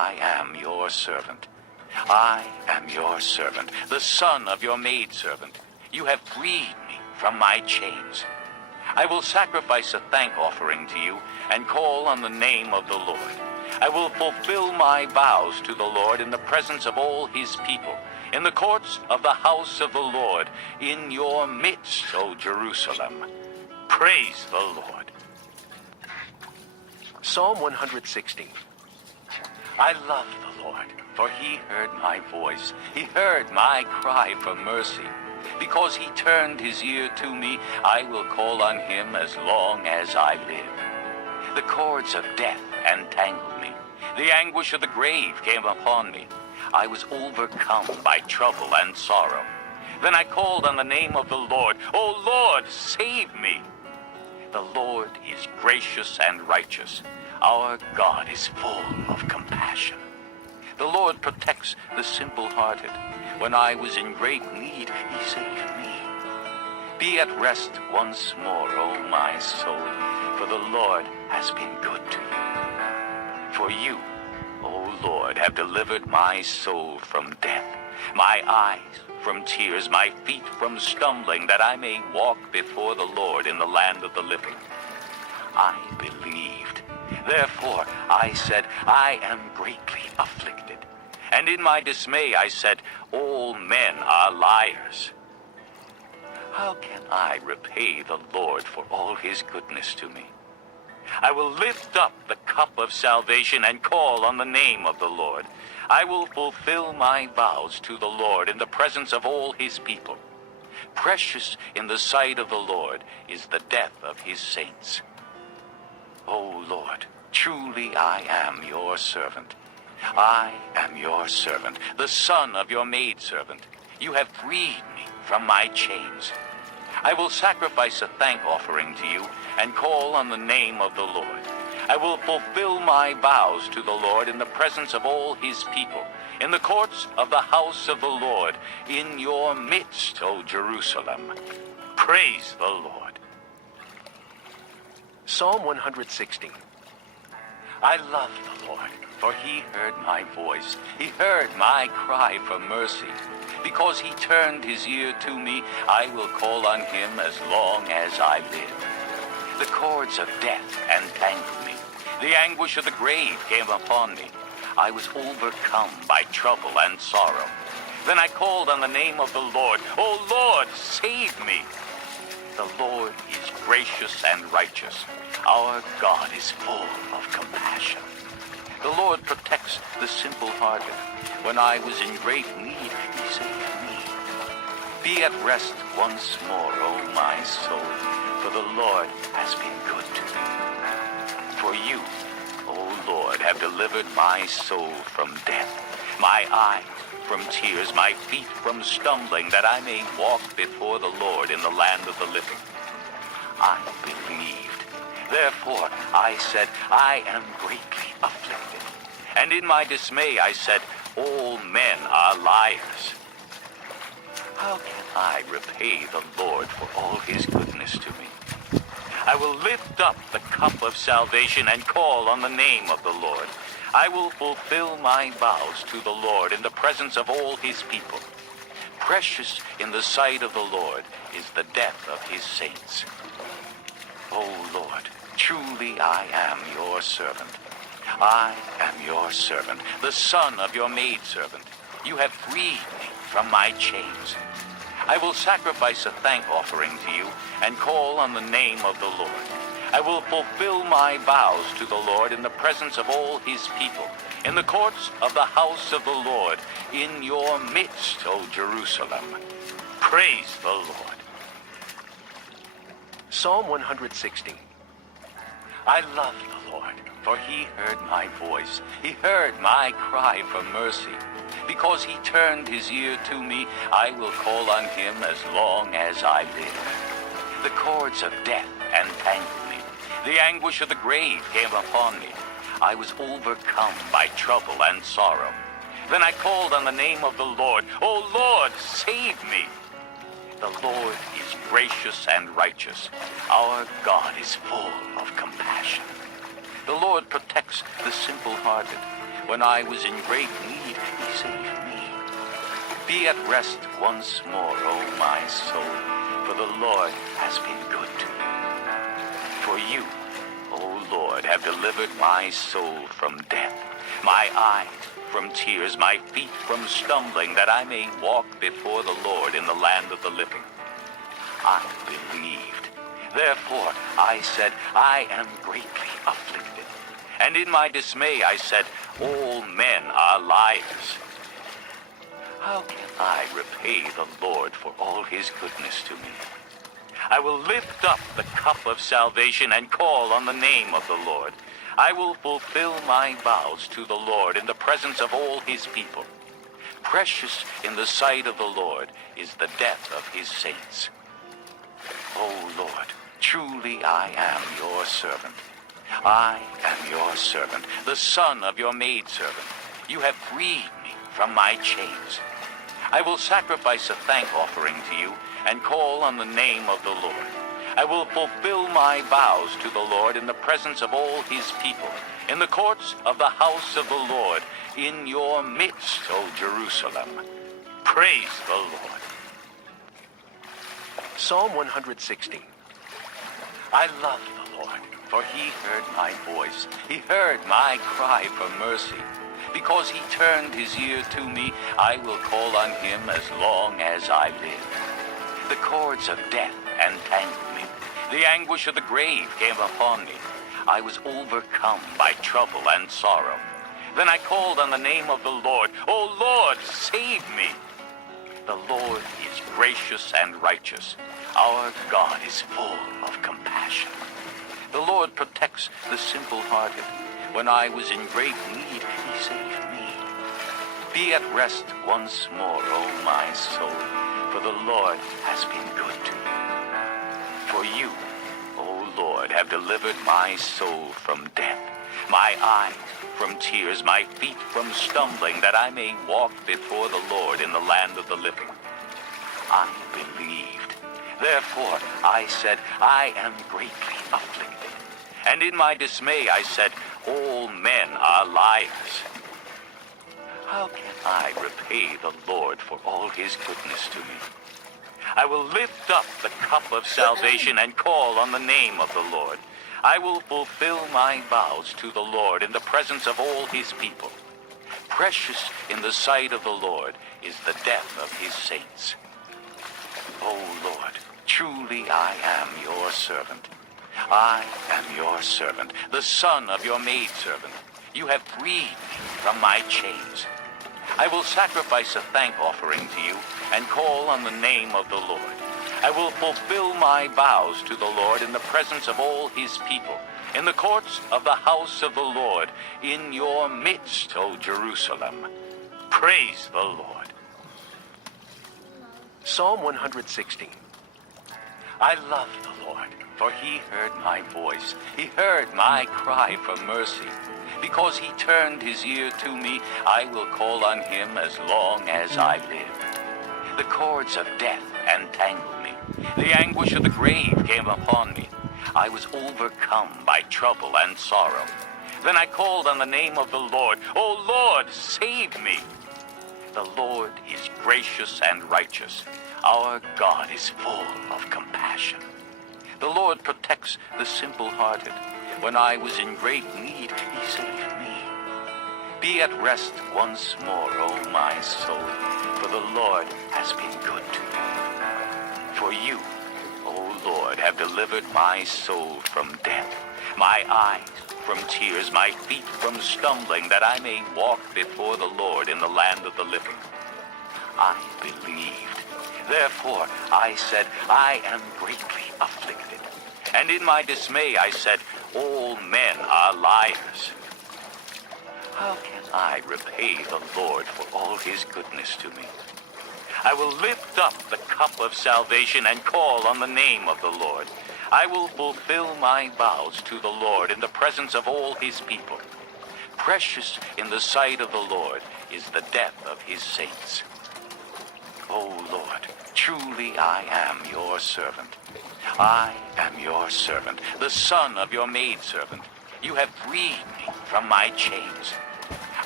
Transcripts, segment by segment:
I am your servant. I am your servant, the son of your maidservant. You have freed me from my chains. I will sacrifice a thank offering to you and call on the name of the Lord. I will fulfill my vows to the Lord in the presence of all his people, in the courts of the house of the Lord, in your midst, O Jerusalem. Praise the Lord. Psalm 116. I love the Lord, for he heard my voice. He heard my cry for mercy. Because he turned his ear to me, I will call on him as long as I live. The cords of death entangled me. The anguish of the grave came upon me. I was overcome by trouble and sorrow. Then I called on the name of the Lord. O Lord, save me. The Lord is gracious and righteous. Our God is full of compassion. The Lord protects the simple-hearted. When I was in great need, he saved me. Be at rest once more, O my soul, for the Lord has been good to you. For you, O Lord, have delivered my soul from death, my eyes from tears, my feet from stumbling, that I may walk before the Lord in the land of the living. I believed. Therefore I said, I am greatly afflicted. And in my dismay I said, all men are liars. How can I repay the Lord for all his goodness to me? I will lift up the cup of salvation and call on the name of the Lord. I will fulfill my vows to the Lord in the presence of all his people. Precious in the sight of the Lord is the death of his saints. O Lord, truly I am your servant. I am your servant, the son of your maidservant. You have freed me from my chains. I will sacrifice a thank offering to you and call on the name of the Lord. I will fulfill my vows to the Lord in the presence of all his people, in the courts of the house of the Lord, in your midst, O Jerusalem. Praise the Lord. Psalm 116. I love the Lord, for he heard my voice. He heard my cry for mercy. Because he turned his ear to me, I will call on him as long as I live. The cords of death entangled me. The anguish of the grave came upon me. I was overcome by trouble and sorrow. Then I called on the name of the Lord. O Lord, save me. The Lord is gracious and righteous. Our God is full of compassion. The Lord protects the simple-hearted. When I was in great need, he saved me. Be at rest once more, O my soul, for the Lord has been good to me. For you, O Lord, have delivered my soul from death, my eyes from tears, my feet from stumbling, that I may walk before the Lord in the land of the living. I believed. Therefore I said, I am greatly afflicted. And in my dismay I said, all men are liars. How can I repay the Lord for all his goodness to me? I will lift up the cup of salvation and call on the name of the Lord. I will fulfill my vows to the Lord in the presence of all his people. Precious in the sight of the Lord is the death of his saints. O Lord, truly I am your servant. I am your servant, the son of your maidservant. You have freed me from my chains. I will sacrifice a thank offering to you and call on the name of the Lord. I will fulfill my vows to the Lord in the presence of all his people, in the courts of the house of the Lord, in your midst, O Jerusalem. Praise the Lord. Psalm 116. I love the Lord, for he heard my voice. He heard my cry for mercy. Because he turned his ear to me, I will call on him as long as I live. The cords of death entangled me. The anguish of the grave came upon me. I was overcome by trouble and sorrow. Then I called on the name of the Lord. O Lord, save me. The Lord is gracious and righteous. Our God is full of compassion. The Lord protects the simple-hearted. When I was in great need, he saved me. Be at rest once more, O my soul, for the Lord has been good to me. For you, O Lord, have delivered my soul from death, my eyes from tears, my feet from stumbling, that I may walk before the Lord in the land of the living. I believed. Therefore I said, I am greatly afflicted. And in my dismay I said, all men are liars. How can I repay the Lord for all his goodness to me? I will lift up the cup of salvation and call on the name of the Lord. I will fulfill my vows to the Lord in the presence of all his people. Precious in the sight of the Lord is the death of his saints. O Lord, truly I am your servant. I am your servant, the son of your maidservant. You have freed me from my chains. I will sacrifice a thank offering to you and call on the name of the Lord. I will fulfill my vows to the Lord in the presence of all his people, in the courts of the house of the Lord, in your midst, O Jerusalem. Praise the Lord. Psalm 116. I love the Lord, for he heard my voice. He heard my cry for mercy. Because he turned his ear to me, I will call on him as long as I live. The cords of death entangled me. The anguish of the grave came upon me. I was overcome by trouble and sorrow. Then I called on the name of the Lord. O Lord, save me. The Lord is gracious and righteous. Our God is full of compassion. The Lord protects the simple-hearted. When I was in great need, he saved me. Be at rest once more, O my soul, for the Lord has been good to you. For you, O Lord, have delivered my soul from death, my eyes from tears, my feet from stumbling, that I may walk before the Lord in the land of the living. I believed. Therefore I said, I am greatly afflicted. And in my dismay I said, all men are liars. How can I repay the Lord for all his goodness to me? I will lift up the cup of salvation and call on the name of the Lord. I will fulfill my vows to the Lord in the presence of all his people. Precious in the sight of the Lord is the death of his saints. O Lord, truly I am your servant. I am your servant, the son of your maidservant. You have freed me from my chains. I will sacrifice a thank offering to you and call on the name of the Lord. I will fulfill my vows to the Lord in the presence of all his people, in the courts of the house of the Lord, in your midst, O Jerusalem. Praise the Lord. Psalm 116. I love the Lord, for he heard my voice. He heard my cry for mercy. Because he turned his ear to me, I will call on him as long as I live. The cords of death entangled me. The anguish of the grave came upon me. I was overcome by trouble and sorrow. Then I called on the name of the Lord. O Lord, save me. The Lord is gracious and righteous. Our God is full of compassion. The Lord protects the simple-hearted. When I was in great need, he saved me. Be at rest once more, O my soul, for the Lord has been good to you. For you, O Lord, have delivered my soul from death, my eyes from tears, my feet from stumbling, that I may walk before the Lord in the land of the living. I believed. Therefore I said, I am greatly afflicted. And in my dismay I said, all men are liars. How can I repay the Lord for all his goodness to me? I will lift up the cup of salvation and call on the name of the Lord. I will fulfill my vows to the Lord in the presence of all his people. Precious in the sight of the Lord is the death of his saints. O Lord, truly I am your servant. I am your servant, the son of your maidservant. You have freed me from my chains.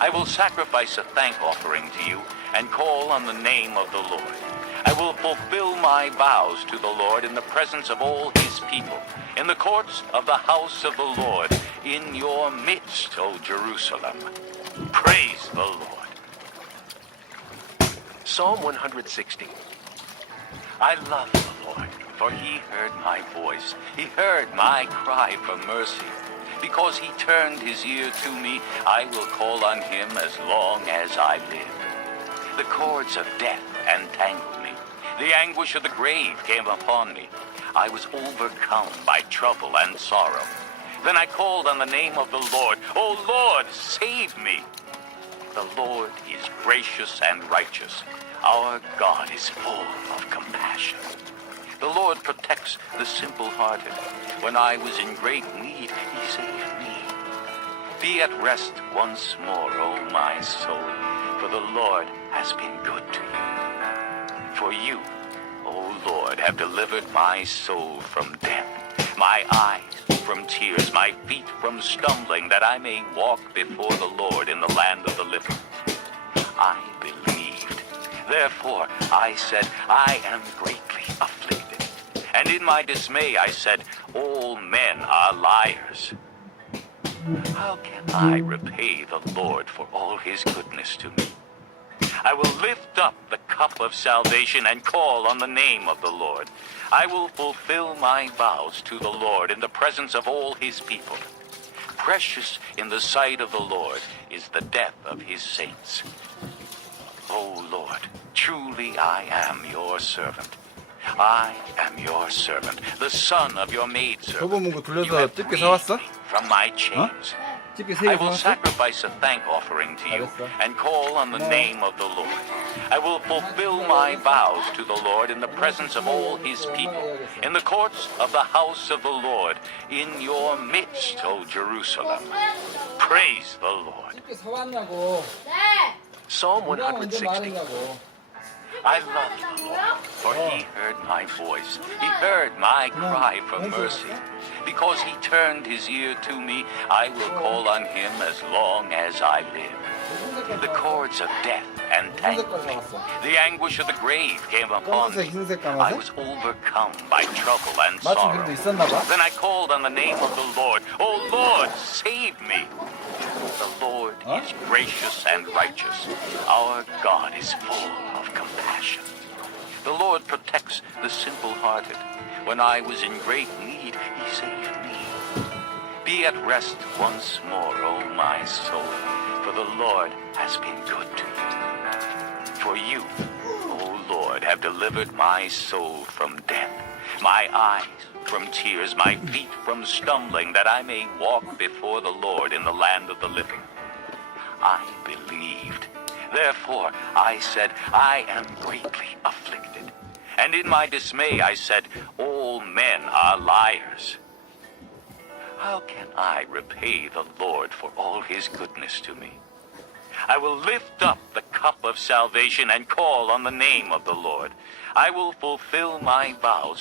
I will sacrifice a thank offering to you and call on the name of the Lord. I will fulfill my vows to the Lord in the presence of all his people, in the courts of the house of the Lord, in your midst, O Jerusalem. Praise the Lord. Psalm 116. I love the Lord, for he heard my voice. He heard my cry for mercy. Because he turned his ear to me, I will call on him as long as I live. The cords of death entangled me. The anguish of the grave came upon me. I was overcome by trouble and sorrow. Then I called on the name of the Lord. O Lord, save me. The Lord is gracious and righteous. Our God is full of compassion. The Lord protects the simple-hearted. When I was in great need, he saved me. Be at rest once more, O my soul, for the Lord has been good to you. For you, O Lord, have delivered my soul from death, my eyes from tears, my feet from stumbling, that I may walk before the Lord in the land of the living. I believed. Therefore I said, I am greatly afflicted. And in my dismay I said, all men are liars. How can I repay the Lord for all his goodness to me? I will lift up the cup of salvation and call on the name of the Lord. I will fulfill my vows to the Lord in the presence of all his people. Precious in the sight of the Lord is the death of his saints. O Lord, truly I am your servant. I am your servant, the son of your maidservant. 저번 문구 You 돌려서 have 집게 freed 사왔어? me from my chains. 집게 I 3개 will 사왔어? sacrifice a thank offering to you 알았어. and call on the name of the Lord. I will fulfill my vows to the Lord in the presence of all his people, in the courts of the house of the Lord, in your midst, O Jerusalem. Praise the Lord. 집게 사왔냐고. Psalm 그냥 언제 160. 말했냐고. I love the Lord, for he heard my voice. He heard my cry for mercy. Because he turned his ear to me, I will call on him as long as I live. The cords of death entangled me. The anguish of the grave came upon 검은색, me. 흰색, I 까만색? was overcome by trouble and 맞춤 sorrow. 그림도 있었나 봐. Then I called on the name of the Lord. O Lord, save me. The Lord is gracious and righteous. Our God is full of compassion. The Lord protects the simple-hearted. When I was in great need, he saved me. Be at rest once more, O my soul, for the Lord has been good to you. For you, O Lord, have delivered my soul from death, my eyes from tears, my feet from stumbling, that I may walk before the Lord in the land of the living. I believed. Therefore I said, I am greatly afflicted. And in my dismay I said, all men are liars. How can I repay the Lord for all his goodness to me? I will lift up the cup of salvation and call on the name of the Lord. I will fulfill my vows